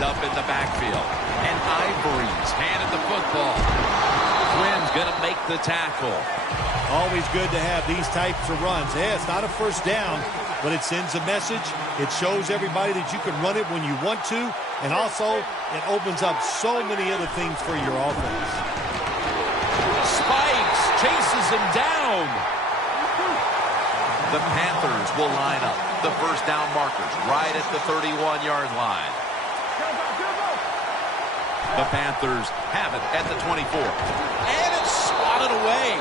lined up in the backfield. And Ivory's handed the football. Quinn's going to make the tackle. Always good to have these types of runs. Yeah, it's not a first down, but it sends a message. It shows everybody that you can run it when you want to, and also it opens up so many other things for your offense. Spikes, chases him down. The Panthers will line up. The first down markers right at the 31-yard line. The Panthers have it at the 24. And it's swatted away.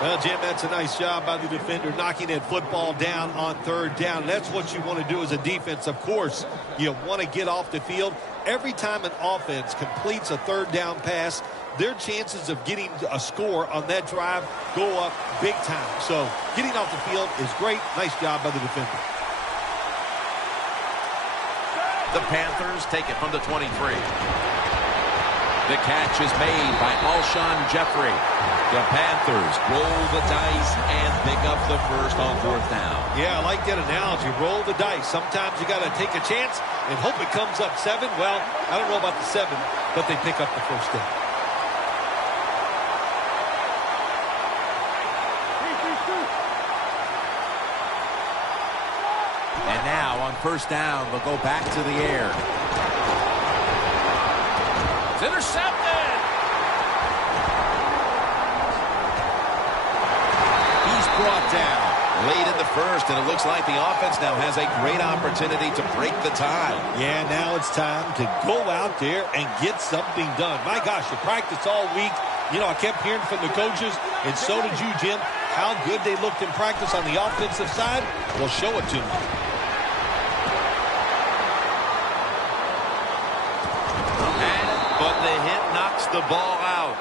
Well, Jim, that's a nice job by the defender knocking that football down on third down. That's what you want to do as a defense. Of course, you want to get off the field. Every time an offense completes a third down pass, their chances of getting a score on that drive go up big time. So getting off the field is great. Nice job by the defender. The Panthers take it from the 23. The catch is made by Alshon Jeffrey. The Panthers roll the dice and pick up the first on fourth down. Yeah, I like that analogy. Roll the dice. Sometimes you got to take a chance and hope it comes up 7. Well, I don't know about the 7, but they pick up the first down. And now on first down, they'll go back to the air. It's intercepted. He's brought down late in the first, and it looks like the offense now has a great opportunity to break the tie. Yeah, now it's time to go out there and get something done. My gosh, you practiced all week. You know, I kept hearing from the coaches, and so did you, Jim, how good they looked in practice on the offensive side. Well, show it to me. But the hit knocks the ball out.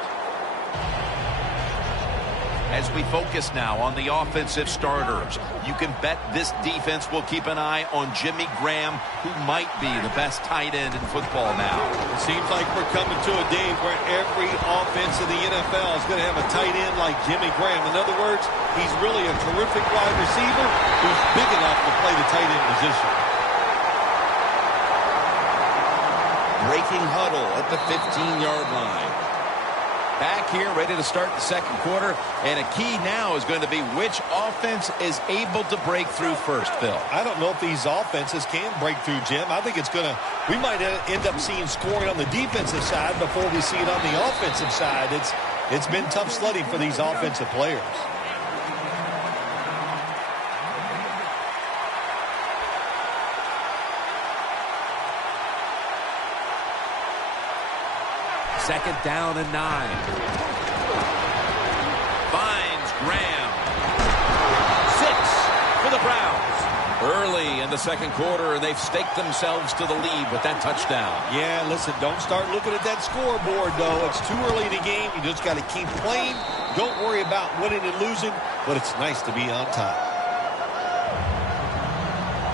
As we focus now on the offensive starters, you can bet this defense will keep an eye on Jimmy Graham, who might be the best tight end in football now. It seems like we're coming to a day where every offense in the NFL is going to have a tight end like Jimmy Graham. In other words, he's really a terrific wide receiver who's big enough to play the tight end position. Breaking huddle at the 15-yard line. Back here, ready to start the second quarter, and a key now is going to be which offense is able to break through first, Phil. I don't know if these offenses can break through, Jim. I think we might end up seeing scoring on the defensive side before we see it on the offensive side. It's been tough sledding for these offensive players. Second down and 9. Finds Graham. 6 for the Browns. Early in the second quarter, they've staked themselves to the lead with that touchdown. Yeah, listen, don't start looking at that scoreboard, though. It's too early in the game. You just got to keep playing. Don't worry about winning and losing, but it's nice to be on top.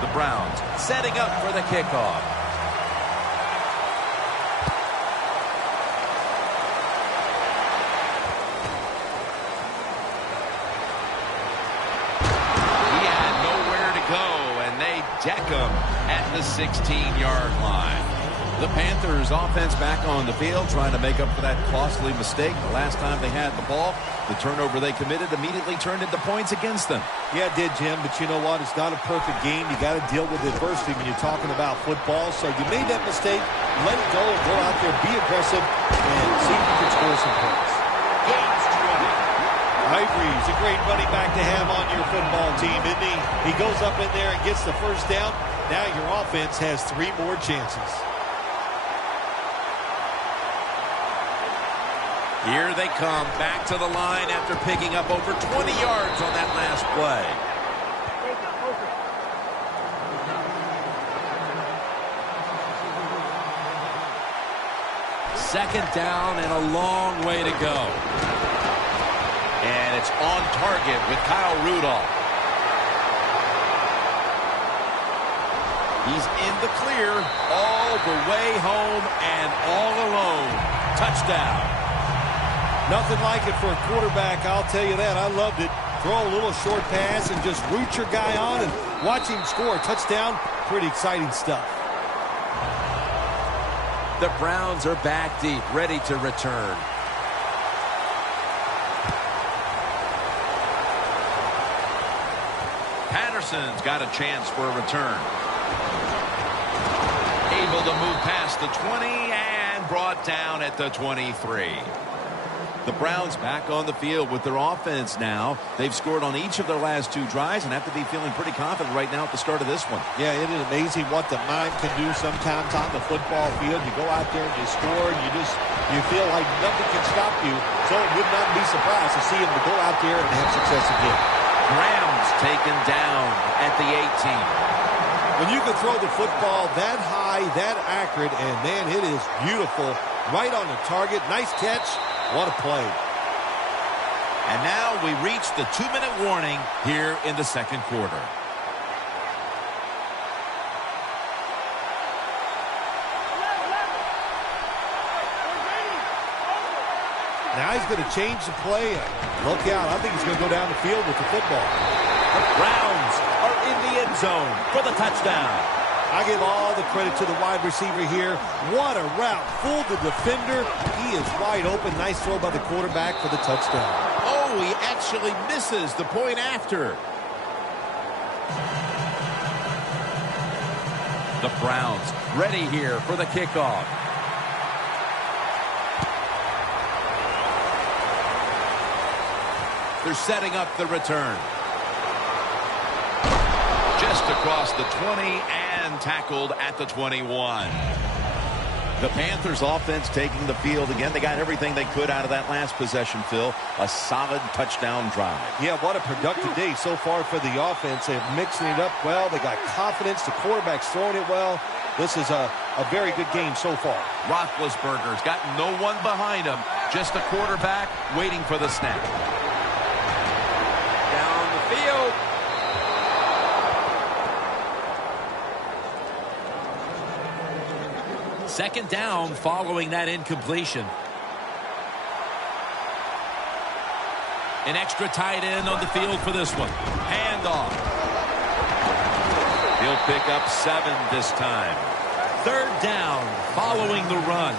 The Browns setting up for the kickoff. Deck him at the 16-yard line. The Panthers offense back on the field trying to make up for that costly mistake. The last time they had the ball, the turnover they committed immediately turned into points against them. Yeah, it did, Jim, but you know what? It's not a perfect game. You got to deal with adversity when you're talking about football. So you made that mistake, let it go and go out there, be aggressive, and see if you can score some points. Ivory's a great running back to have on your football team, isn't he? He goes up in there and gets the first down. Now your offense has 3 more chances. Here they come back to the line after picking up over 20 yards on that last play. Second down and a long way to go. And it's on target with Kyle Rudolph. He's in the clear all the way home and all alone. Touchdown. Nothing like it for a quarterback, I'll tell you that. I loved it. Throw a little short pass and just root your guy on and watch him score a touchdown. Pretty exciting stuff. The Browns are back deep, ready to return. Patterson's got a chance for a return. Able to move past the 20 and brought down at the 23. The Browns back on the field with their offense now. They've scored on each of their last 2 drives and have to be feeling pretty confident right now at the start of this one. Yeah, it is amazing what the mind can do sometimes on the football field. You go out there and you score, and you feel like nothing can stop you. So it would not be surprised to see him to go out there and have success again. Graham's taken down at the 18. When you can throw the football that high, that accurate, and man, it is beautiful. Right on the target. Nice catch. What a play. And now we reach the 2-minute warning here in the second quarter. Now he's going to change the play. Look out. I think he's going to go down the field with the football. The Browns are in the end zone for the touchdown. I give all the credit to the wide receiver here. What a route. Fooled the defender. He is wide open. Nice throw by the quarterback for the touchdown. Oh, he actually misses the point after. The Browns ready here for the kickoff. They're setting up the return. Just across the 20 and tackled at the 21. The Panthers offense taking the field again. They got everything they could out of that last possession, Phil. A solid touchdown drive. Yeah, what a productive day so far for the offense. They're mixing it up well. They got confidence. The quarterback's throwing it well. This is a very good game so far. Roethlisberger's got no one behind him. Just the quarterback waiting for the snap. Down the field. Second down following that incompletion. An extra tight end on the field for this one. Handoff. He'll pick up 7 this time. Third down following the run.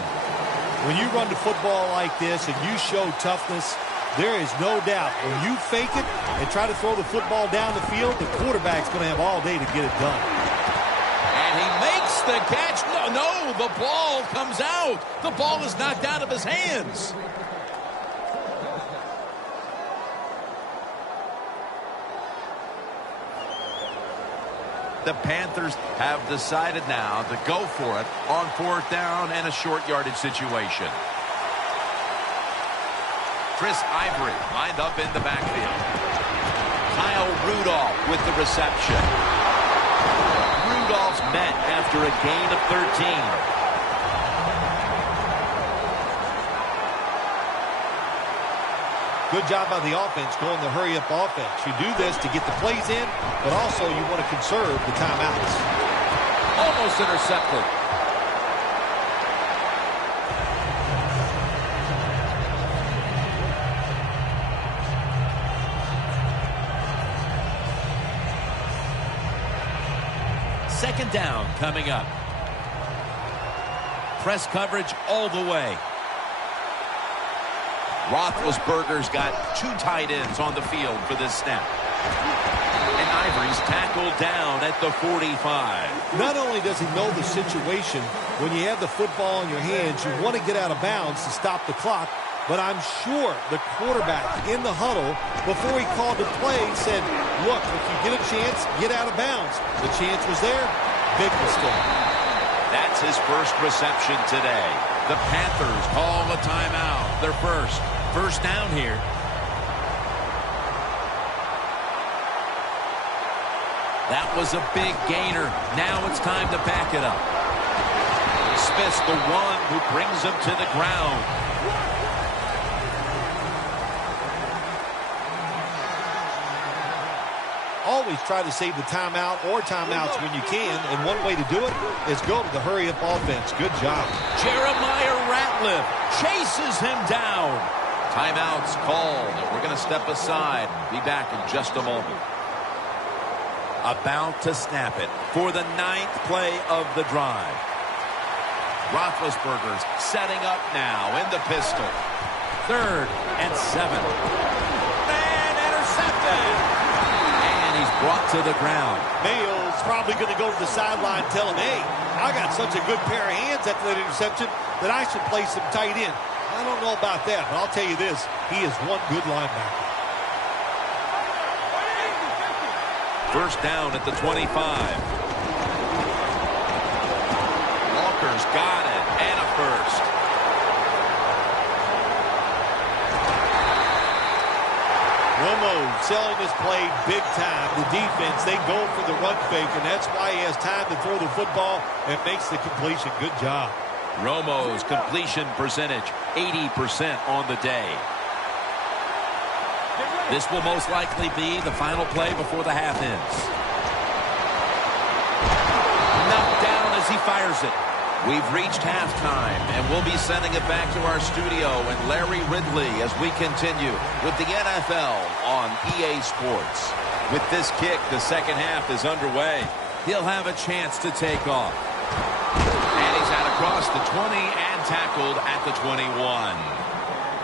When you run the football like this and you show toughness, there is no doubt when you fake it and try to throw the football down the field, the quarterback's going to have all day to get it done. And he makes the catch. No, the ball comes out. The ball is knocked out of his hands. The Panthers have decided now to go for it on 4th down and a short yardage situation. Chris Ivory lined up in the backfield. Kyle Rudolph with the reception. Rudolph's met after a gain of 13. Good job by the offense going the hurry-up offense. You do this to get the plays in, but also you want to conserve the timeouts. Almost intercepted. Second down coming up. Press coverage all the way. Roethlisberger's got 2 tight ends on the field for this snap. And Ivory's tackled down at the 45. Not only does he know the situation, when you have the football in your hands, you want to get out of bounds to stop the clock, but I'm sure the quarterback in the huddle, before he called the play, said, look, if you get a chance, get out of bounds. The chance was there. Big mistake. That's his first reception today. The Panthers call a timeout. Their first down here. That was a big gainer. Now it's time to back it up. Smith's the one who brings him to the ground. Always try to save the timeout or timeouts when you can, and one way to do it is go to the hurry-up offense. Good job. Jeremiah Ratliff chases him down. Timeout's called. We're going to step aside. Be back in just a moment. About to snap it for the 9th play of the drive. Roethlisberger's setting up now in the pistol. 3rd and 7. And intercepted. And he's brought to the ground. Mayo's probably going to go to the sideline and tell him, hey, I got such a good pair of hands after that interception that I should play some tight end. I don't know about that, but I'll tell you this. He is one good linebacker. 1st down at the 25. Walker's got it, and a 1st. Romo selling this play big time. The defense, they go for the run fake, and that's why he has time to throw the football and makes the completion. Good job. Romo's completion percentage, 80% on the day. This will most likely be the final play before the half ends. Knocked down as he fires it. We've reached halftime, and we'll be sending it back to our studio and Larry Ridley as we continue with the NFL on EA Sports. With this kick, the second half is underway. He'll have a chance to take off. And he's out across the 20 and tackled at the 21.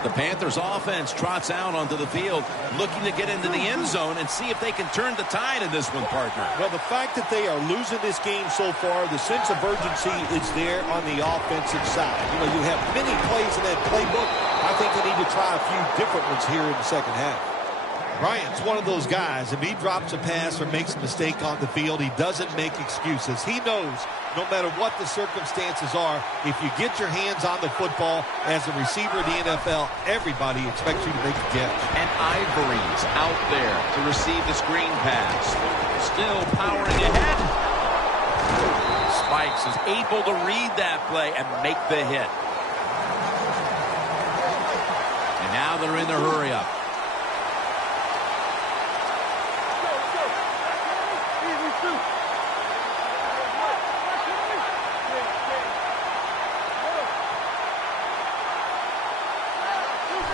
The Panthers offense trots out onto the field, looking to get into the end zone and see if they can turn the tide in this one, partner. Well, the fact that they are losing this game so far, the sense of urgency is there on the offensive side. You know, you have many plays in that playbook. I think they need to try a few different ones here in the second half. Bryant's one of those guys. If he drops a pass or makes a mistake on the field, he doesn't make excuses. He knows no matter what the circumstances are, if you get your hands on the football as a receiver in the NFL, everybody expects you to make a catch. And Ivory's out there to receive the screen pass. Still powering ahead. Spikes is able to read that play and make the hit. And now they're in the hurry-up.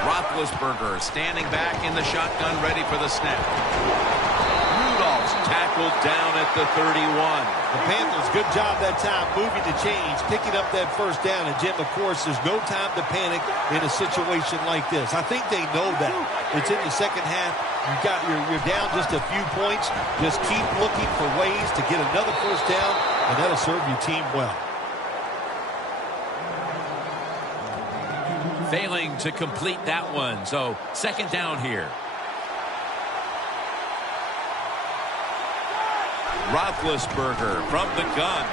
Roethlisberger standing back in the shotgun, ready for the snap. Rudolph's tackled down at the 31. The Panthers, good job that time moving the chains, picking up that 1st down. And, Jim, of course, there's no time to panic in a situation like this. I think they know that. It's in the second half. You're down just a few points. Just keep looking for ways to get another 1st down, and that'll serve your team well. Failing to complete that one, so 2nd down here. Roethlisberger from the gun.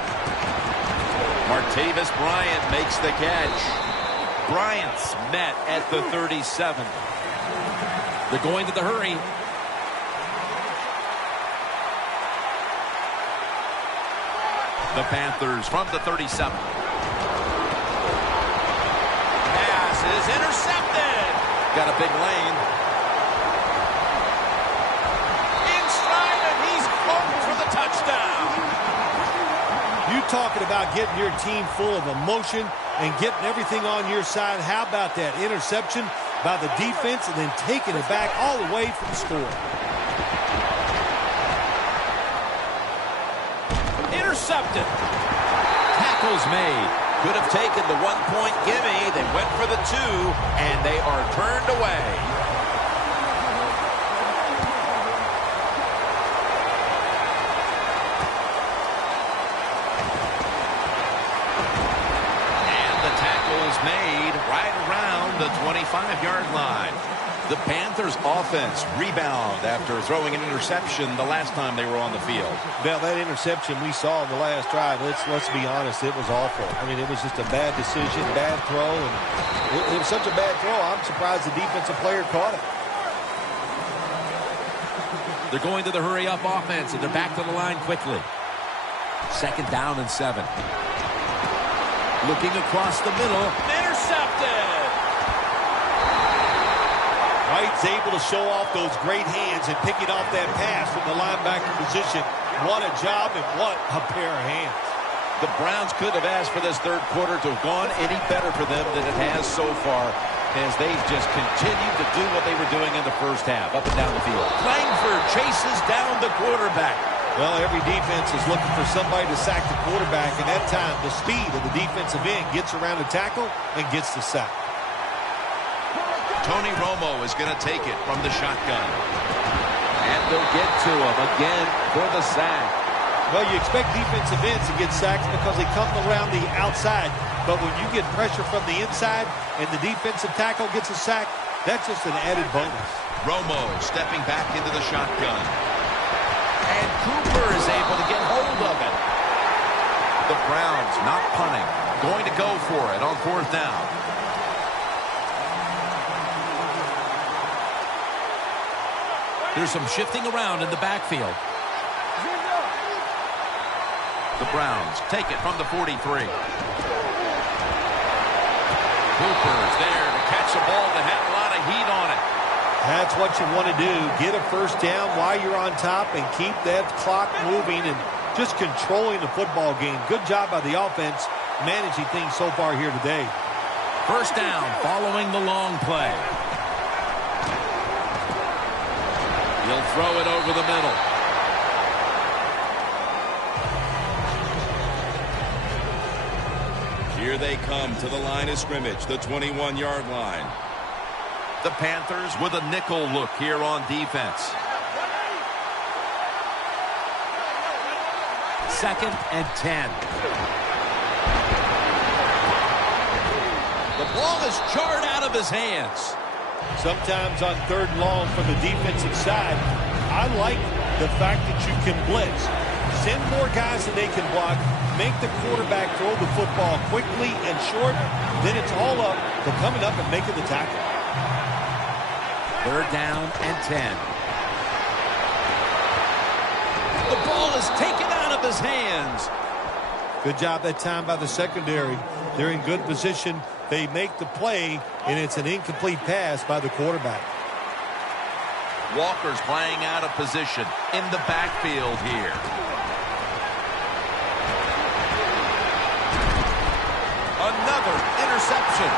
Martavis Bryant makes the catch. Bryant's met at the 37. They're going to the hurry. The Panthers from the 37. Is intercepted. Got a big lane. In stride, and he's home for the touchdown. You talking about getting your team full of emotion and getting everything on your side. How about that interception by the defense and then taking it back all the way from the score? Intercepted. Tackles made. Could have taken the 1-point gimme. They went for the 2, and they are turned away. And the tackle's made right around the 25-yard line. The Panthers offense rebound after throwing an interception the last time they were on the field. Now, that interception we saw in the last drive, let's be honest, it was awful. I mean, it was just a bad decision, bad throw, and it was such a bad throw, I'm surprised the defensive player caught it. They're going to the hurry-up offense, and they're back to the line quickly. 2nd down and 7. Looking across the middle, intercepted! Wright's able to show off those great hands and picking off that pass from the linebacker position. What a job and what a pair of hands. The Browns could have asked for this 3rd quarter to have gone any better for them than it has so far, as they've just continued to do what they were doing in the 1st half, up and down the field. Langford chases down the quarterback. Well, every defense is looking for somebody to sack the quarterback, and that time the speed of the defensive end gets around the tackle and gets the sack. Tony Romo is going to take it from the shotgun. And they'll get to him again for the sack. Well, you expect defensive ends to get sacks because they come around the outside. But when you get pressure from the inside and the defensive tackle gets a sack, that's just an added bonus. Romo stepping back into the shotgun. And Cooper is able to get hold of it. The Browns not punting. Going to go for it on 4th down. There's some shifting around in the backfield. The Browns take it from the 43. Cooper's there to catch a ball that had a lot of heat on it. That's what you want to do. Get a first down while you're on top and keep that clock moving and just controlling the football game. Good job by the offense managing things so far here today. First down following the long play. He'll throw it over the middle. Here they come to the line of scrimmage, the 21-yard line. The Panthers with a nickel look here on defense. 2nd and 10. The ball is jarred out of his hands. Sometimes on 3rd and long from the defensive side, I like the fact that you can blitz. Send more guys than they can block. Make the quarterback throw the football quickly and short. Then it's all up to coming up and making the tackle. 3rd down and 10. The ball is taken out of his hands. Good job that time by the secondary. They're in good position. They make the play, and it's an incomplete pass by the quarterback. Walker's playing out of position in the backfield here. Another interception.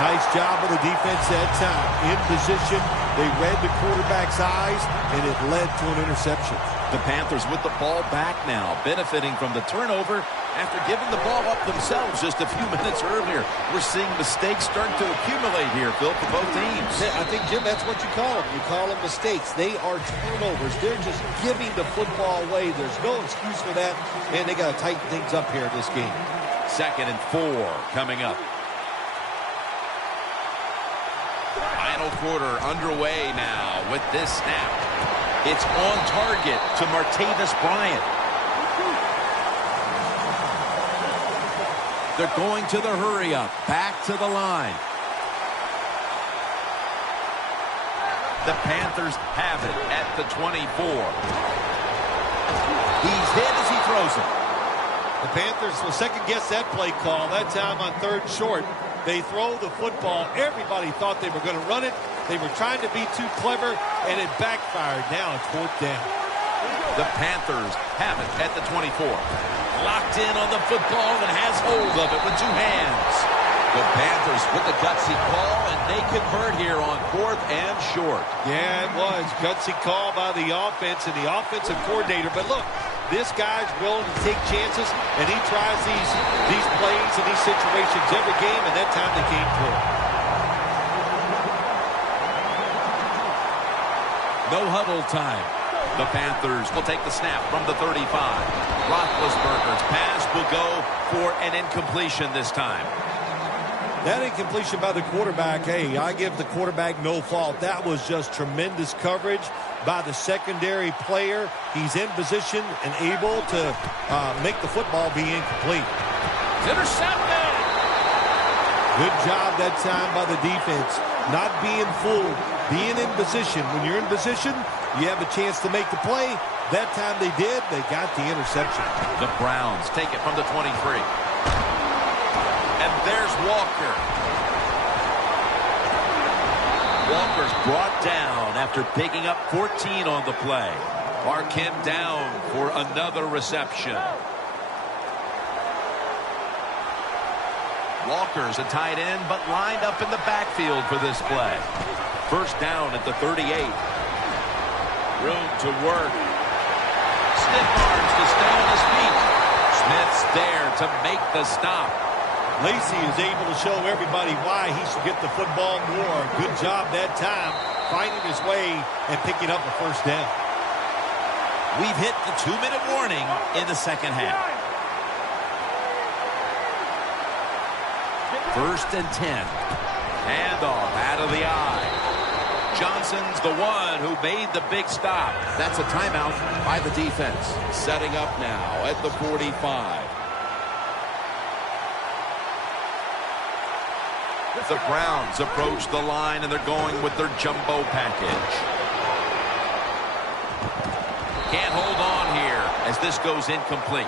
Nice job of the defense that time. In position, they read the quarterback's eyes, and it led to an interception. The Panthers with the ball back now, benefiting from the turnover after giving the ball up themselves just a few minutes earlier. We're seeing mistakes starting to accumulate here, Phil, for both teams. I think, Jim, that's what you call them. You call them mistakes. They are turnovers. They're just giving the football away. There's no excuse for that, and they got to tighten things up here in this game. 2nd and 4 coming up. Final quarter underway now with this snap. It's on target to Martavis Bryant. They're going to the hurry up. Back to the line. The Panthers have it at the 24. He's hit as he throws it. The Panthers will second-guess that play call. That time on 3rd short. They throw the football. Everybody thought they were going to run it. They were trying to be too clever, and it backfired. Now it's 4th down. The Panthers have it at the 24. Locked in on the football and has hold of it with 2 hands. The Panthers with the gutsy call, and they convert here on 4th and short. Yeah, it was. Gutsy call by the offense and the offensive coordinator. But look, this guy's willing to take chances, and he tries these plays and these situations every game, and that time they came through. No huddle time. The Panthers will take the snap from the 35. Roethlisberger's pass will go for an incompletion this time. That incompletion by the quarterback, hey, I give the quarterback no fault. That was just tremendous coverage by the secondary player. He's in position and able to make the football be incomplete. It's intercepted. Good job that time by the defense. Not being fooled, being in position. When you're in position, you have a chance to make the play. That time they did. They got the interception. The Browns take it from the 23. And there's Walker. Walker's brought down after picking up 14 on the play. Mark him down for another reception. Walker's a tight end, but lined up in the backfield for this play. First down at the 38. Room to work. stiff arms to stay on his feet. Smith's there to make the stop. Lacey is able to show everybody why he should get the football more. Good job that time, finding his way and picking up a first down. We've hit the 2-minute warning in the second half. 1st and 10. Handoff out of the eye. Johnson's the one who made the big stop. That's a timeout by the defense. Setting up now at the 45. The Browns approach the line, and they're going with their jumbo package. Can't hold on here as this goes incomplete.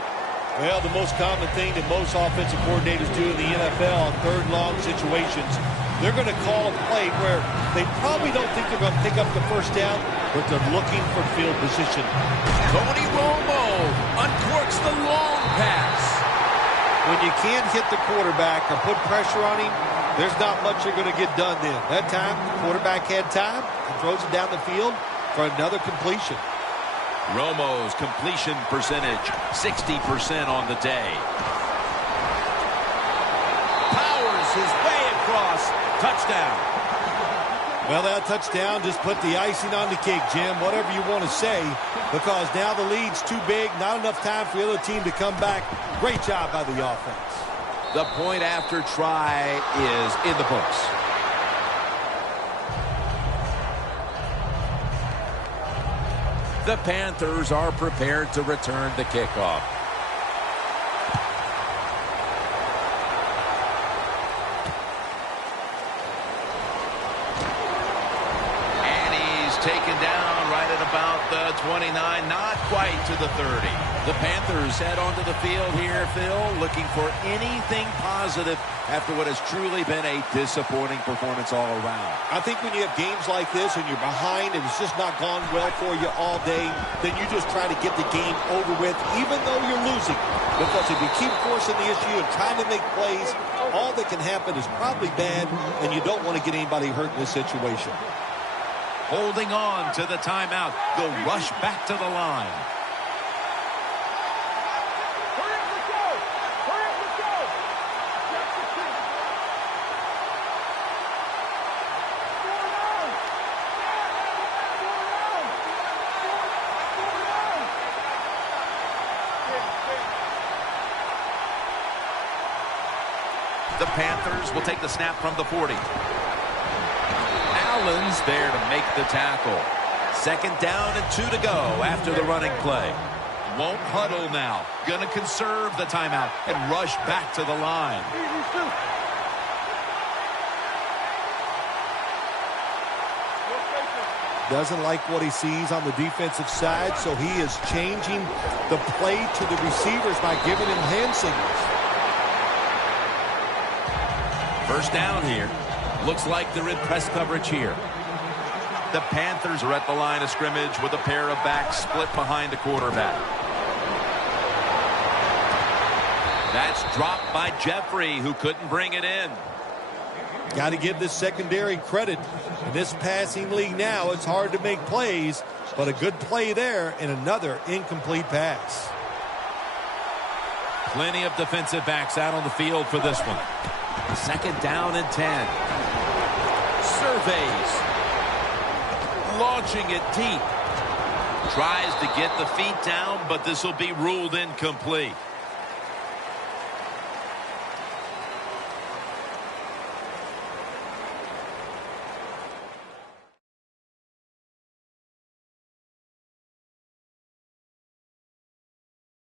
Well, the most common thing that most offensive coordinators do in the NFL on third long situations, they're going to call a play where they probably don't think they're going to pick up the first down, but they're looking for field position. Tony Romo uncorks the long pass. When you can't hit the quarterback or put pressure on him, there's not much you're going to get done then. That time, the quarterback had time and throws it down the field for another completion. Romo's completion percentage, 60% on the day. Powers his way across. Touchdown. Well, that touchdown just put the icing on the cake, Jim, whatever you want to say, because now the lead's too big, not enough time for the other team to come back. Great job by the offense. The point after try is in the books. The Panthers are prepared to return the kickoff. And he's taken down right at about the 29, not quite to the 30. The Panthers head onto the field here, Phil, looking for anything positive after what has truly been a disappointing performance all around. I think when you have games like this and you're behind and it's just not gone well for you all day, then you just try to get the game over with, even though you're losing. Because if you keep forcing the issue and trying to make plays, all that can happen is probably bad, and you don't want to get anybody hurt in this situation. Holding on to the timeout, they'll rush back to the line. The Panthers will take the snap from the 40. Allen's there to make the tackle. 2nd down and 2 to go after the running play. Won't huddle now. Gonna conserve the timeout and rush back to the line. Doesn't like what he sees on the defensive side, so he is changing the play to the receivers by giving him hand signals. 1st down here. Looks like they're in press coverage here. The Panthers are at the line of scrimmage with a pair of backs split behind the quarterback. That's dropped by Jeffrey, who couldn't bring it in. Got to give this secondary credit. In this passing league now, it's hard to make plays, but a good play there and another incomplete pass. Plenty of defensive backs out on the field for this one. 2nd down and 10. Surveys. Launching it deep. Tries to get the feet down, but this will be ruled incomplete.